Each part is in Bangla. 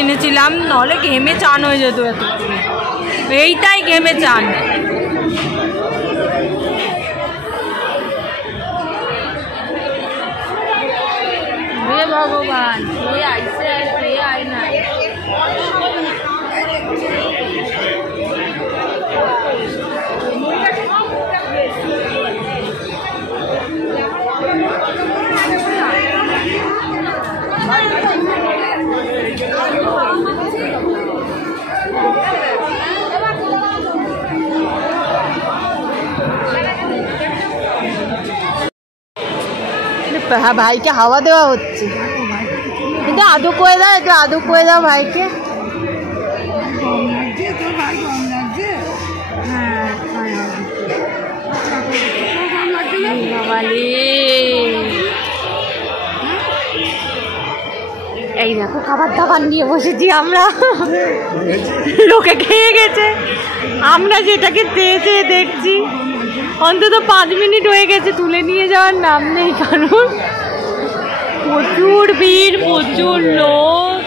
এনেছিলাম, নাহলে ঘেমে চান হয়ে যেত। এত এইটাই ঘেমে চান। হে ভগবান, হে আইসে হে আয় না। হ্যাঁ, ভাইকে হাওয়া দেওয়া হচ্ছে। এটা আদু করে দাও, একটু আদু করে দাও ভাইকে। এই দেখো খাবার দাবার নিয়ে বসেছি আমরা, লোকে খেয়ে গেছে, আমরা যেটাকে চেয়েছে দেখছি। অন্তত 5 মিনিট হয়ে গেছে, তুলে নিয়ে যাওয়ার নাম নেই, কারণ প্রচুর ভিড়, প্রচুর লোক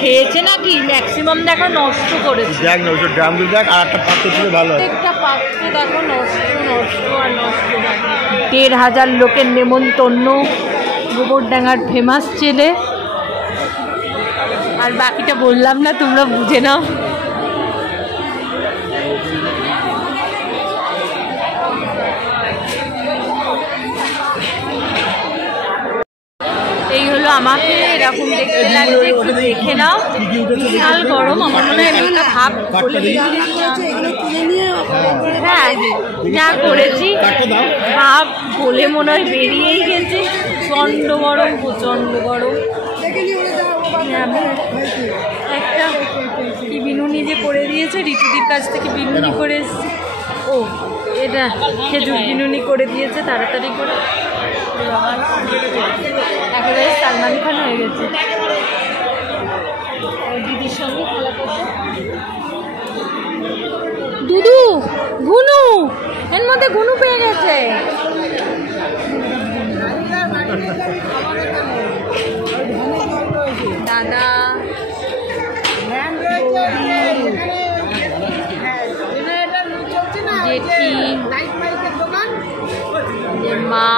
খেয়েছে নাকি ম্যাক্সিমাম দেখো নষ্ট করেছে। প্রত্যেকটা পাত্রে দেখো নষ্ট নষ্ট আর নষ্ট। 1500 লোকের নেমন্তন্ন, গোবরডাঙ্গার ফেমাস ছেলে। আর বাকিটা বললাম না, তোমরা বুঝে নাও। এই হলো আমাকে এরকম দেখতে লাগছে, একটু দেখে নাও। বিশাল গরম, আমার মনে হয় একটা ভাব বলে। হ্যাঁ, যা করেছি ভাব বলে মনে হয় বেরিয়েই গেছে। প্রচণ্ড গরম, প্রচণ্ড গরম। একটা কি বিনুনি যে করে দিয়েছে, ঋতুদির কাছ থেকে বিনুনি করে এসছে। ও এটা খেজুর বিনুনি করে দিয়েছে তাড়াতাড়ি করে। একেবারে সালমান খান হয়ে গেছে। দিদির সঙ্গে খেলা করছে। দুদু গুনু, এর মধ্যে গুনু পেয়ে গেছে। দাদা জেঠি, মা,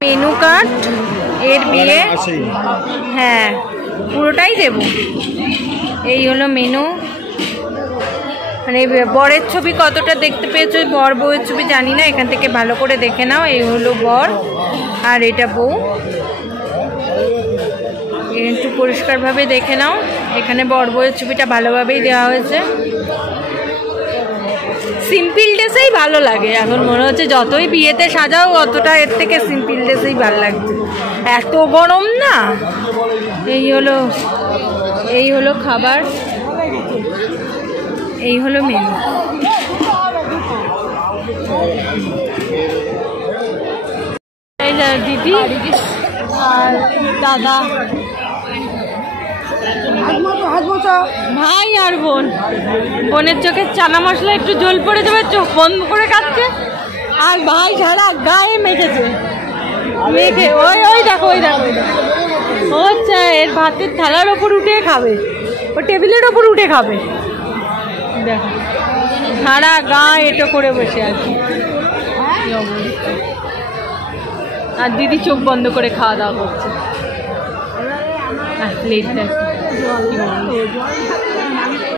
মেনু কার্ড এর বিয়ে। হ্যাঁ, পুরোটাই দেব। এই হলো মেনু। মানে বরের ছবি কতটা দেখতে পেয়েছো, বর বউয়ের ছবি জানি না, এখান থেকে ভালো করে দেখে নাও। এই হলো বর আর এটা বউ, একটু পরিষ্কারভাবে দেখে নাও। এখানে বর বউয়ের ছবিটা ভালোভাবেই দেওয়া হয়েছে। সিম্পল ড্রেসেই ভালো লাগে এখন, মনে হচ্ছে যতই বিয়েতে সাজাও অতটা এর থেকে সিম্পল ড্রেসেই ভালো লাগছে, এত গরম না। এই হলো খাবার, এই হলো মেনু। দিদি আর দাদা, ভাই আর বোন। বোনের চোখে চানা মশলা একটু জল পড়ে যাবে, চোখ বন্ধ করে খাচ্ছে। আর ভাই সারা গায়ে মেখেছে, মেখে ওই ওই দেখো ওই দেখো ও আচ্ছা, এর ভাতের থালার ওপর উঠে খাবে, ও টেবিলের ওপর উঠে খাবে। দেখো সারা গা এটো করে বসে আছে। আর দিদি চোখ বন্ধ করে খাওয়া দাওয়া করছে। আর প্লেট দেখো।